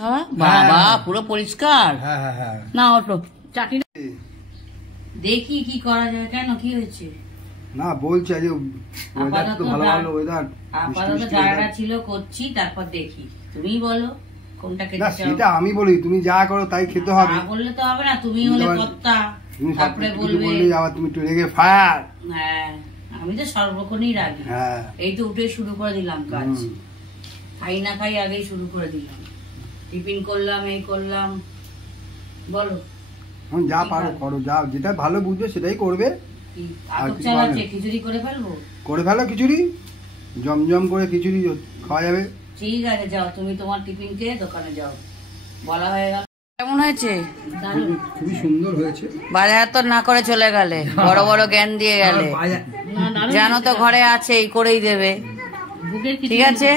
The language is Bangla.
খাওয়া বাবা পুরো পরিষ্কার। না ওঠো চাকরি দেখি কি করা যায়। কেন কি হয়েছে? না বলছি আজ ওয়েদার তো ভালো ভালো ওয়েদার আপাতত যারা ছিল করছি, তারপর দেখি তুমি বলো কোনটা খেতে চাও। সেটা আমি বলি, তুমি যা করো তাই খেতে হবে। না বললে তো হবে না, তুমি হলে কর্তা, তারপরে বলবে আবার তুমি একটু রেগে ফায়ার। হ্যাঁ আমি তো সর্বক্ষণই রাগি। এই তো উঠে শুরু করে দিলাম কাজ, খাই না খাই আগেই শুরু করে দিলাম। টিফিন করলাম, এই করলাম, বলো যা পারো করো, যা যেটা ভালো বুঝবে সেটাই করবে। খিচুড়ি করে ফেলবো, করে ফেলো খিচুড়ি, জমজম করে খিচুড়ি খাওয়া যাবে। ঠিক আছে যাও, তুমি তোমার টিফিন খেয়ে দোকানে যাও। বলা হয়ে গেল। কেমন হয়েছে? খুবই সুন্দর হয়েছে। বাজার তো না করে চলে গেলে, বড় বড় জ্ঞান দিয়ে গেলে। জানো তো ঘরে আছে, এই করেই দেবে। ঠিক আছে।